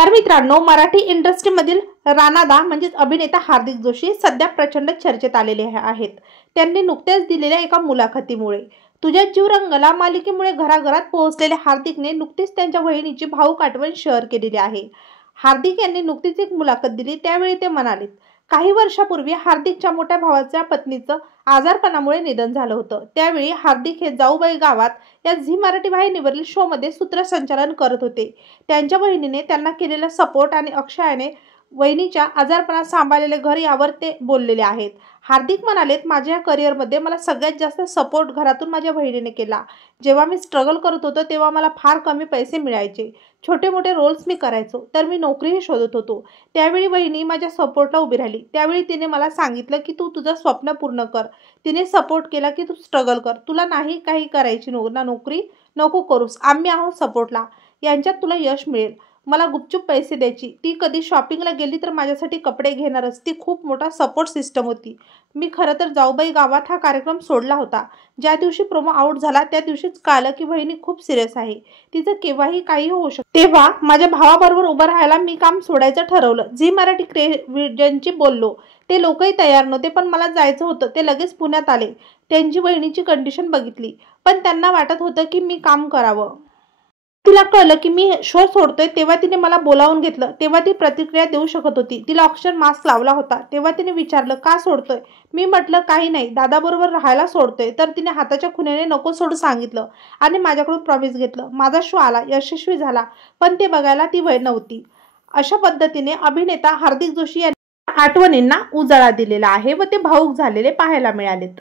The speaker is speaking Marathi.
तर मित्रांनो, मराठी इंडस्ट्रीमधील राणादा म्हणजेच अभिनेता हार्दिक जोशी सध्या प्रचंड चर्चेत आलेले आहेत। त्यांनी नुकत्याच दिलेल्या एका मुलाखतीमुळे तुझ्या जीव रंगला मालिकेमुळे घराघरात पोहोचलेल्या हार्दिकने नुकतीच त्यांच्या बहिणीची भावूक आठवण शेअर केलेली आहे। हार्दिक यांनी नुकतीच एक मुलाखत दिली, त्यावेळी ते म्हणाले, काही वर्षापूर्वी हार्दिकच्या मोठ्या भावाच्या पत्नीचं आजारपणामुळे निधन झालं होतं। त्यावेळी हार्दिक हे जाऊबाई गावात या झी मराठी वाहिनीवरील शो मध्ये सूत्रसंचालन करत होते। त्यांच्या बहिणीने त्यांना केलेला सपोर्ट आणि अक्षयाने वहिनीच्या आजारपणात सांभाळलेले घर यावर ते बोललेले आहेत। हार्दिक म्हणालेत, माझ्या करिअरमध्ये मला सगळ्यात जास्त सपोर्ट घरातून माझ्या बहिणीने केला। जेव्हा मी स्ट्रगल करत होतो तेव्हा मला फार कमी पैसे मिळायचे, छोटे मोठे रोल्स मी करायचो, तर मी नोकरीही शोधत होतो। त्यावेळी वहिनी माझ्या सपोर्टला उभी राहिली। त्यावेळी तिने मला सांगितलं की तू तुझं स्वप्न पूर्ण कर। तिने सपोर्ट केला की तू स्ट्रगल कर, तुला नाही काही करायची ना नोकरी नको करूस, आम्ही आहोत सपोर्टला, यांच्यात तुला यश मिळेल। मला गुपचूप पैसे द्यायची, ती कधी शॉपिंगला गेली तर माझ्यासाठी कपडे घेणारच, ती खूप मोठा सपोर्ट सिस्टम होती। मी खरं तर जाऊबाई गावात हा कार्यक्रम सोडला होता। ज्या दिवशी प्रोमो आउट झाला त्या दिवशीच कळलं की वहिनी खूप सिरियस आहे, तिचं केव्हाही काही होऊ शकतं। तेव्हा माझ्या भावाबरोबर उभं राहायला मी काम सोडायचं ठरवलं। झी मराठी ज्यांची बोललो ते लोकही तयार नव्हते, पण मला जायचं होतं। ते लगेच पुण्यात आले, त्यांची बहिणीची कंडिशन बघितली, पण त्यांना वाटत होतं की मी काम करावं। तिला कळलं की मी शो सोडतोय तेव्हा तिने मला बोलावून घेतलं। तेव्हा ती प्रतिक्रिया देऊ शकत होती, तिला ऑक्सिजन मास्क लावला होता। तेव्हा तिने विचारलं, का सोडतोय? मी म्हटलं काही नाही, दादाबरोबर राहायला सोडतोय। तर तिने हाताच्या खुण्याने नको सोडू सांगितलं आणि माझ्याकडून प्रॉमिस घेतलं। माझा शो आला, यशस्वी झाला, पण ते बघायला ती नव्हती। अशा पद्धतीने अभिनेता हार्दिक जोशी यांनी आठवणींना उजाळा दिलेला आहे व ते भावूक झालेले पाहायला मिळालेत।